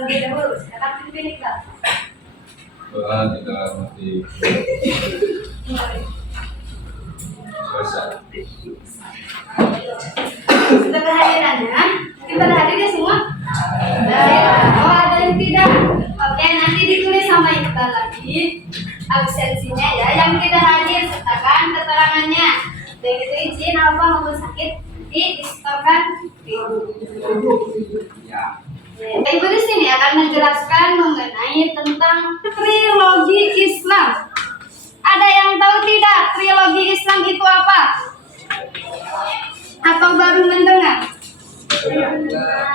terlebih dahulu. Silakan pimpin Iqbal. Doa kita masih selesai. Sudah kehadirannya, kita hadir ya semua? Baik. Oh, ada yang tidak? Oke, nanti ditulis sama Iqbal lagi absensinya ya. Yang tidak hadir sertakan keterangannya. Begitu izin apa maupun sakit disetorkan. Ya. Ibu di sini akan menjelaskan mengenai tentang trilogi Islam. Ada yang tahu tidak trilogi Islam itu apa? Atau baru mendengar?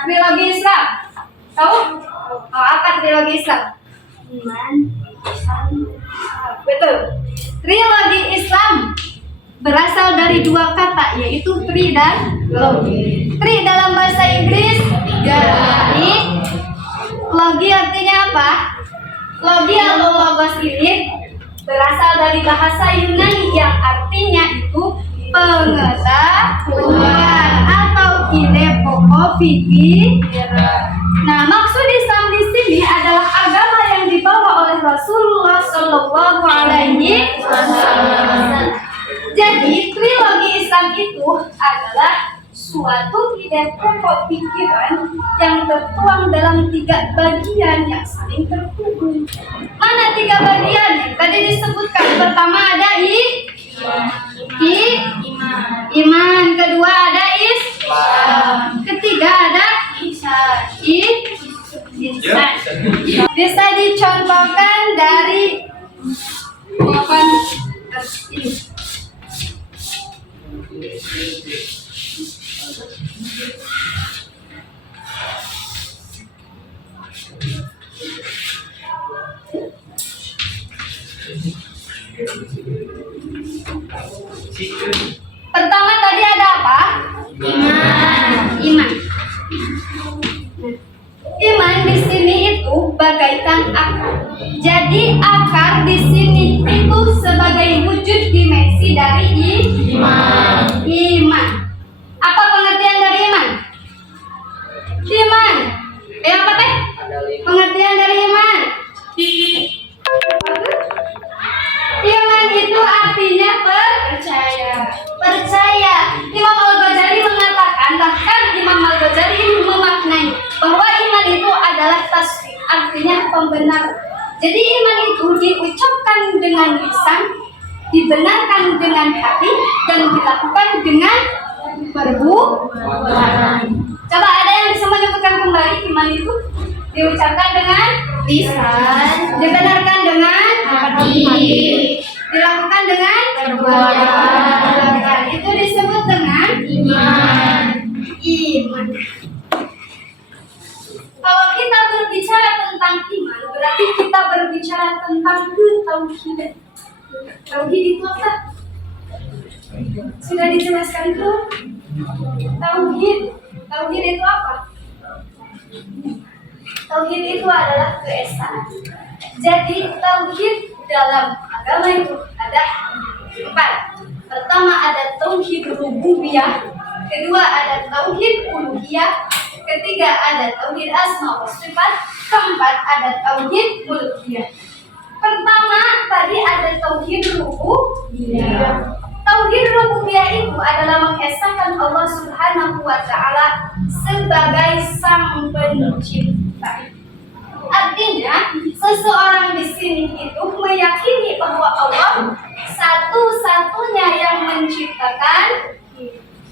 Trilogi Islam. Tahu? Oh, apa trilogi Islam? Iman, Islam. Betul. Trilogi Islam berasal dari dua kata, yaitu tri dan logi. Tri dalam bahasa Inggris tiga. Logi artinya apa? Logi atau logos ini berasal dari bahasa Yunani yang artinya itu pengetahuan atau ide pokok pikiran. Nah, maksud Islam di sini adalah agama yang dibawa oleh Rasulullah Shallallahu Alaihi Wasallam. Jadi trilogi Islam itu adalah suatu ide pokok pikiran yang tertuang dalam tiga bagian yang saling terhubung. Mana tiga bagian? Tadi disebutkan pertama ada iman, kedua ada Islam, ketiga ada ihsan. Bisa dicontohkan dari papan ini. Pertama tadi ada apa? Iman. Iman di sini itu bagaikan akar. Jadi akar di sini itu sebagai wujud dimensi dari iman. Apa pengertian dari iman? Iman. Apa teh? Pengertian dari iman. Iman itu artinya percaya. Imam Al-Ghazali mengatakan, bahkan Imam Al-Ghazali memaknai bahwa iman itu adalah tasdik, artinya pembenar. Jadi iman itu diucapkan dengan lisan, dibenarkan dengan hati, dan dilakukan dengan perbuatan. Coba ada yang bisa menyebutkan kembali iman itu diucapkan dengan lisan, dibenarkan dengan hati, dilakukan dengan perbuatan. Itu disebut dengan iman. Kalau kita berbicara tentang iman, berarti kita berbicara tentang tauhid. Tauhid itu apa? Sudah dijelaskan belum? Tauhid itu apa? Tauhid itu adalah keesaan. Jadi tauhid dalam agama itu ada 4. Pertama ada tauhid rububiyah, kedua ada tauhid uluhiyah, ketiga ada tauhid asma wa sifat, keempat ada tauhid uluhiyah. Pertama tadi ada tauhid rububiyah. Tauhid rububiyah itu adalah mengesahkan Allah Subhanahu wa taala sebagai sang pencipta. Artinya, seseorang di sini itu meyakini bahwa Allah satu-satunya yang menciptakan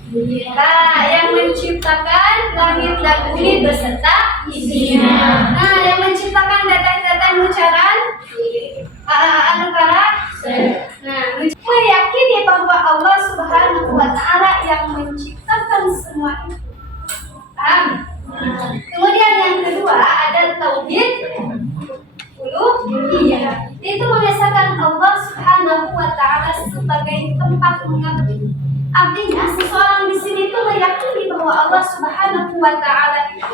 kita, yang menciptakan langit dan bumi beserta isinya. Nah, yang menciptakan data-data nucaran anukara. Nah, meyakini bahwa Allah Subhanahu wa taala yang menciptakan semua itu. Kemudian yang kedua ada tauhid uluhiyah. Itu mengesahkan Allah Subhanahu wa taala sebagai tempat mengabdi. Artinya seseorang di sini itu meyakini bahwa Allah Subhanahu wa taala itu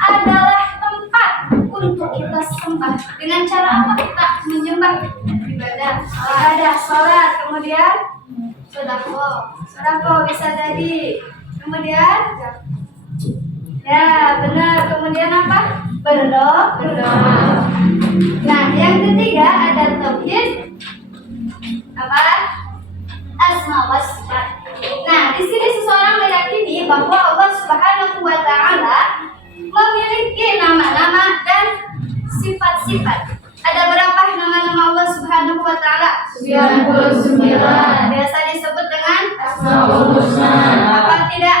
adalah tempat untuk kita sembah. Dengan cara apa kita menyembah? Ibadah, salat, kemudian sedekah bisa jadi. Kemudian ya benar, kemudian apa? berdoa. Nah, yang ketiga ada tauhid apa? Asma wa sifat. Nah, di sini seseorang meyakini bahwa Allah Subhanahu wa taala memiliki nama-nama dan sifat-sifat. Ada berapa nama-nama Allah Subhanahu wa taala? 99. Biasa disebut dengan Asmaul Husna. apa tidak?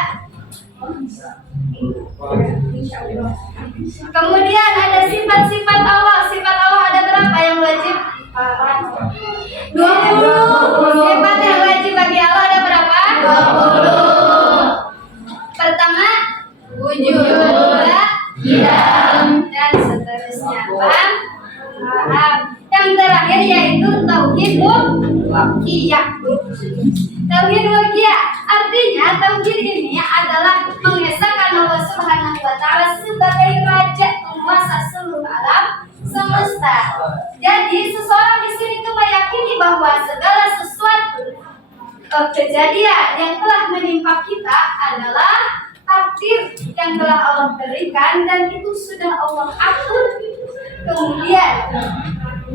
Kemudian ada sifat-sifat Allah. Sifat Allah ada berapa yang wajib? 20. Sifat yang wajib bagi Allah ada berapa? 20. Pertama, wujud, kedua, Qiyam. dan seterusnya. Paham? Yang terakhir yaitu tauhid uluhiyah. Tauhid uluhiyah artinya tauhid ini adalah mengesahkan Allah Subhanahu wa taala sebagai raja penguasa seluruh alam semesta. Jadi seseorang di sini itu meyakini bahwa segala sesuatu kejadian yang telah menimpa kita adalah takdir yang telah Allah berikan dan itu sudah Allah atur, kemudian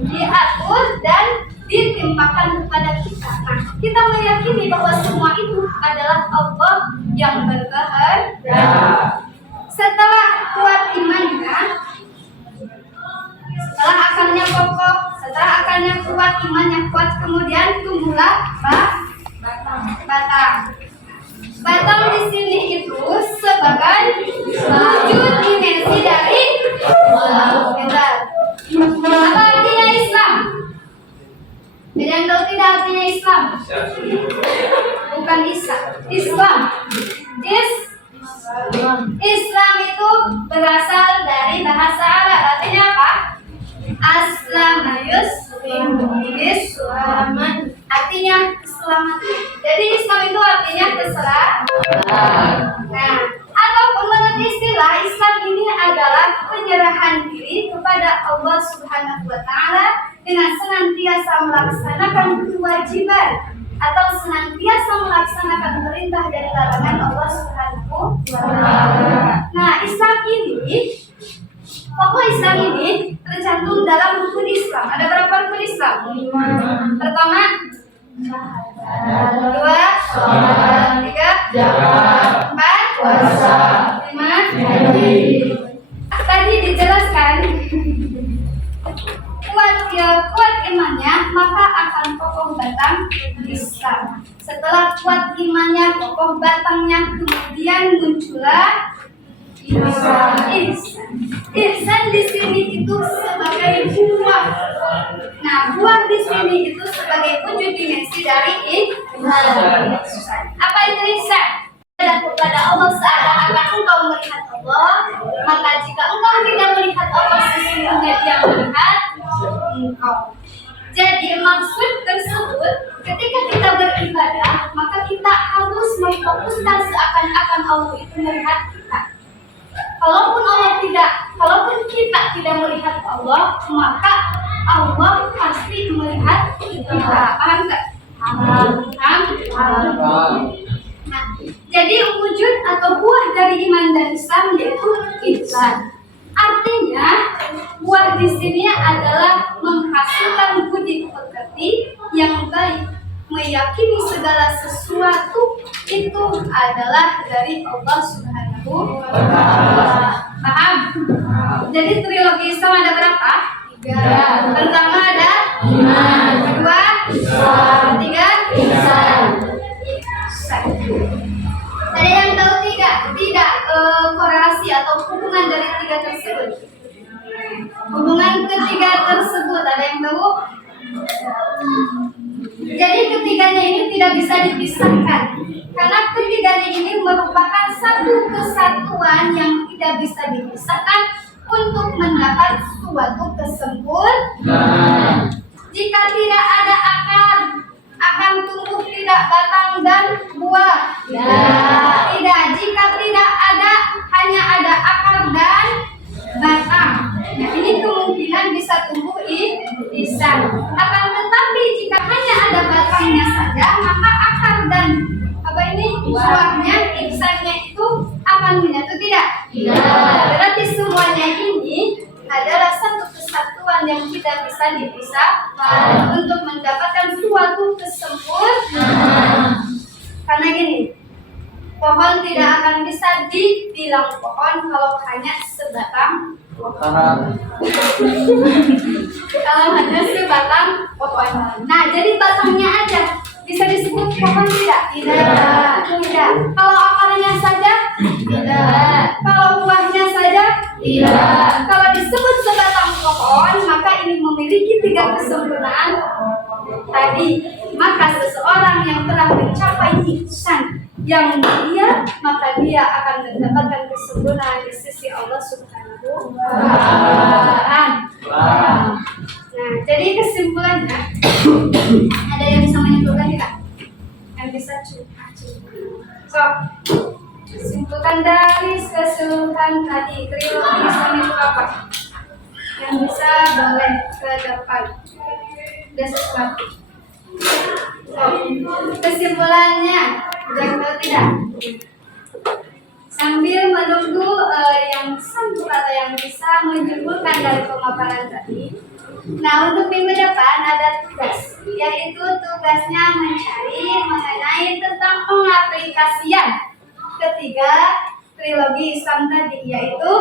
diatur dan ditimpakan kepada kita. Nah, kita meyakini bahwa semua itu adalah Allah yang berkehendak. Setelah kuat imannya, setelah akarnya kokoh, setelah akarnya kuat, imannya kuat, kemudian tumbuhlah batang. Batang di sini itu sebagai wujud dimensi dari Allah. Apa artinya Islam? Ada yang tahu tidak artinya Islam? Bukan Isa, Islam. Islam itu berasal dari bahasa Arab. Artinya apa? Aslama yusliman. Artinya keselamatan. Jadi Islam itu artinya keselamatan. Nah, ataupun menurut istilah Islam ini adalah penyerahan diri kepada Allah Subhanahu wa taala dengan senantiasa melaksanakan kewajiban atau senantiasa melaksanakan perintah dan larangan Allah Subhanahu wa taala. Nah, Islam ini, pokok Islam ini tercantum dalam rukun Islam. Ada berapa rukun Islam? 5. Pertama, kedua, tiga, empat, Puasa. 5. Haji. Tadi dijelaskan kuat imannya maka akan kokoh batang Islam. Setelah kuat imannya, kokoh batangnya, kemudian muncullah ihsan di sini itu sebagai buah. Nah, buah di sini itu sebagai wujud dimensi dari ihsan. Apa itu ihsan? Kepada Allah seakan-akan engkau melihat Allah, maka jika engkau tidak melihat Allah sesungguhnya Dia melihat engkau. Jadi maksud tersebut ketika kita beribadah maka kita harus memfokuskan seakan-akan Allah itu melihat kita. Kalaupun kita tidak melihat Allah, maka Allah pasti melihat kita. Paham nggak? Paham. Nah, jadi wujud atau buah dari iman dan Islam yaitu ihsan. Artinya buah di sini adalah menghasilkan budi pekerti yang baik, meyakini segala sesuatu itu adalah dari Allah Subhanahu wa taala. Paham? Jadi trilogi Islam ada berapa? 3. Pertama ada iman, kedua Islam, ketiga ihsan. Ada yang tahu tidak korelasi atau hubungan dari 3 tersebut? Hubungan ketiga tersebut ada yang tahu? Jadi ketiganya ini tidak bisa dipisahkan karena ketiganya ini merupakan satu kesatuan yang tidak bisa dipisahkan untuk mendapat suatu kesempurnaan. Jika tidak ada akar, akan tumbuh tidak batang dan buah. Tidak. Jika tidak ada, hanya ada akar dan batang. Nah, ini kemungkinan bisa tumbuh ihsan. Akan tetapi jika hanya ada batangnya saja, maka akar dan buahnya, ihsannya itu akan menyatu tidak? Tidak. Berarti semuanya ini ini adalah satu kesatuan yang tidak bisa dipisahkan untuk mendapatkan suatu kesempurnaan. Karena gini, pohon tidak akan bisa dibilang pohon kalau hanya sebatang pohon. Kalau hanya sebatang pohon. Nah, jadi batangnya aja bisa disebut pohon tidak? Tidak. Kalau akarnya saja? Tidak. Kalau buahnya saja? Tidak. Kalau disebut sebatang pohon, maka ini memiliki 3 kesempurnaan tadi. Maka seseorang yang telah mencapai ihsan yang mulia, maka dia akan mendapatkan kesempurnaan di sisi Allah Subhanahu wa Ta'ala. Nah, jadi kesimpulannya, ada yang bisa menyimpulkan tidak? Yang bisa curhat. So, simpulkan dari keseluruhan tadi trilogi Islam itu apa? Yang bisa boleh ke depan. Ada sesuatu. So, kesimpulannya, udah tidak? Sambil menunggu yang sempurna atau yang bisa menyimpulkan dari pemaparan tadi. Nah, untuk minggu depan ada tugas, yaitu tugasnya mencari mengenai tentang pengaplikasian ketiga trilogi Islam tadi, yaitu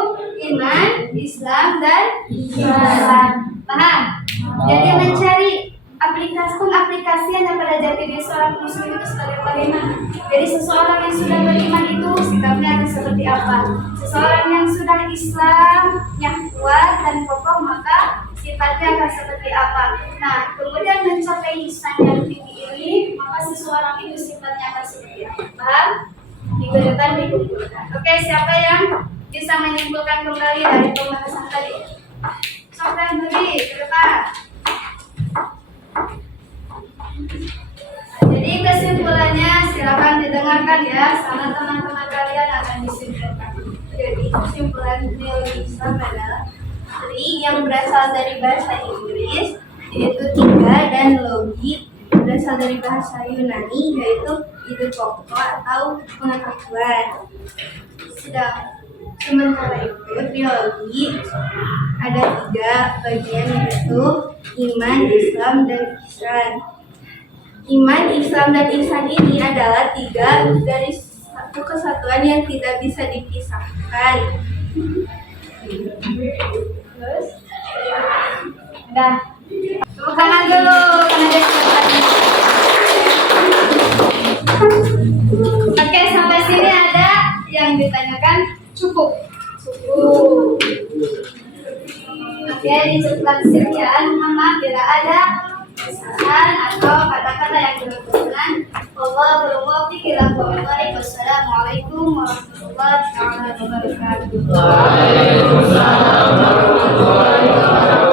iman, Islam, dan ihsan. Paham? Jadi mencari pengaplikasian pada jati diri seorang muslim itu sebagai bagaimana? Jadi seseorang yang sudah beriman itu sikapnya akan seperti apa? Seseorang yang sudah Islam yang kuat dan kokoh, maka sifatnya akan seperti apa? Nah, kemudian mencapai ihsan yang tinggi ini, maka seseorang itu sifatnya akan seperti apa? Paham? Minggu depan dikumpulkan. Oke, siapa yang bisa menyimpulkan kembali dari pembahasan tadi? Sampai beri ke depan. Jadi kesimpulannya silakan didengarkan ya, sama teman-teman kalian akan disimpulkan. Jadi kesimpulan teori Islam adalah yang berasal dari bahasa Inggris yaitu 3 dan logi berasal dari bahasa Yunani yaitu ide pokok atau pengetahuan. Sementara itu trilogi ada 3 bagian yaitu iman, Islam, dan ihsan. Iman, Islam, dan ihsan ini adalah 3 dari satu kesatuan yang tidak bisa dipisahkan. Terus, udah. Tepuk tangan dulu karena dia sudah. Oke, sampai sini ada yang ditanyakan? Cukup. Oke, diceplansir ya. Mohon maaf bila ada kesalahan atau kata-kata yang berkenan. Wassalamualaikum warahmatullahi wabarakatuh. Waalaikumsalam warahmatullahi wabarakatuh.